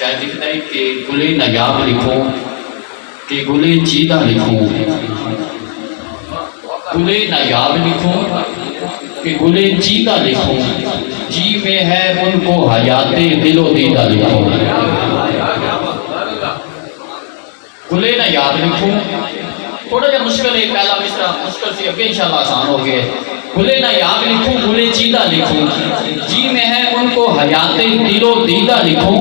شاید لکھتا ہے کہ گلے نیاب لکھوں کہ گلے چیدہ لکھوں، گلے نیاب لکھوں کہ گلے چیدہ لکھوں، جی میں ہے ان کو حیات دل و دیدہ لکھوں۔ گلے نیاب لکھوں، تھوڑا جا مشکل ہے، پہلا مصرع مشکل سی، اب انشاءاللہ آسان ہو گئے۔ گلے نیاب لکھوں گلے چیدہ لکھوں، جی میں ہے ان کو حیات دل و دیدہ لکھوں،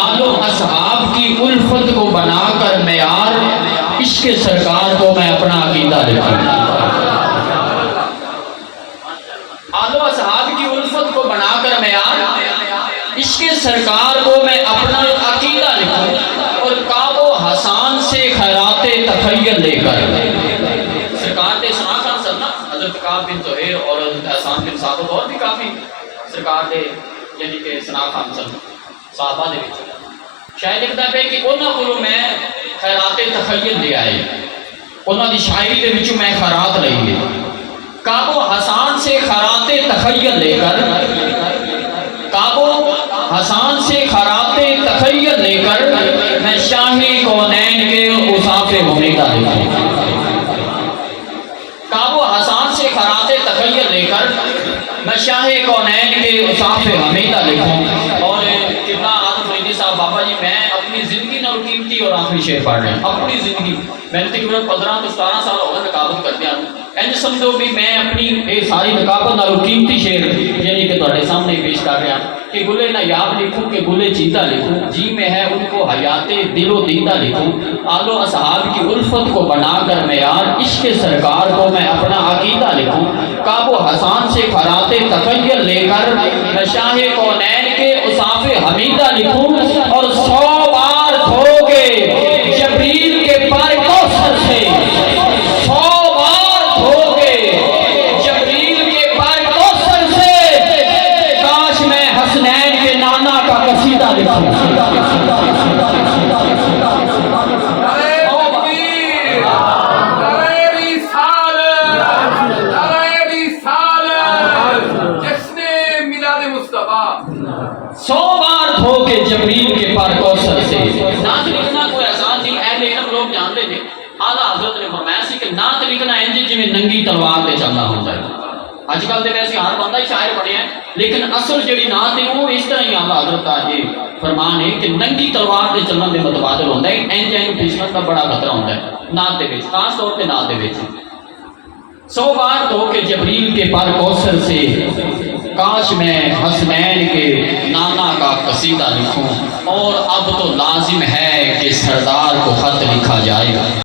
آل و اصحاب کی الفت کو بنا کر معیار، عشق سرکار کو میں اپنا عقیدہ لکھوں۔ آل و اصحاب کی الفت کو بنا کر معیار، عشق سرکار کو میں اپنا عقیدہ لکھوں، اور کعب و حسان سے خیرات تخیل لے کر، سرکار دے سنا خان سن نا، حضرت کعب بن زہیر اور حضرت حسان بن ثابت اور بھی کافی سرکار دے یعنی کہ سنا خان سن صحابہ دے وچ شاید لکھدا پے کہ انہاں کولوں میں خیرات تخیل لے آئے، انہاں دی شاعری دے وچوں میں خیرات لئی ہے۔ کعب و حسان سے خیرات تخیل لے کر، کعب و حسان سے خیرات تخیل لے کر، میں شاہ کونین کے اوصاف حمیدہ لکھوں۔ کعب و حسان سے خیرات تخیل لے کر، میں شاہ کونین کے اوصاف حمیدہ لکھوں۔ اور کتنا آدم فریدی صاحب بابا جی، میں اپنی زندگی نہ قیمتی اور آخری شعر پڑھ رہے ہیں، اپنی زندگی میں نے تقریباً 15 تو 17 سال ہو گئے نقابت کرتے ہیں، اینج سمجھو بھی میں اپنی یہ ساری نقابت نالو قیمتی شعر یعنی کہ تہاڈے سامنے پیش کر رہا کہ گلے نیاب لکھوں کہ گلے چیدہ لکھوں، جی میں ہے ان کو حیات دل و دیدہ لکھوں، آل و اصحاب کی الفت کو بنا کر معیار، عشق سرکار کو میں اپنا عقیدہ لکھوں، کعب و حسان سے خیرات تخیل لے کر، میں شاہ کونین کے اوصاف حمیدہ لکھوں، اور 100 بار دھو کے جبریل کے پر کوثر سے، 100 بار دھو کے جبریل کے پر کوثر سے، کاش میں حسنین کے نانا کا قصیدہ لکھوں۔ سو بار دھو کے جبریل کے پر کوثر سے، نعت لکھنا کوئی آسان نہیں، اہل علم لوگ جانتے تھے، اعلیٰ حضرت نے فرمایا سی کہ نعت لکھنا انج جویں ننگی تلوار تے چلنا ہوندا ہے۔ اج کل تے ویسے ہر بندہ ہی شاعر بنیا ہے، لیکن اصل جڑی نعت ہے وہ اس طرح ہی اعلیٰ حضرت کا یہ فرمان ہے کہ ننگی تلوار تے چلن دے متبادل ہوندا ہے، انج انج پھسلن دا بڑا خطرہ ہوندا ہے نعت دے وچ، خاص طور تے نعت دے وچ۔ 100 بار دھو کے جبریل کے پر کوثر سے، کاش میں حسنین کے نانا کا قصیدہ لکھوں، اور اب تو لازم ہے کہ سردار کو خط لکھا جائے گا۔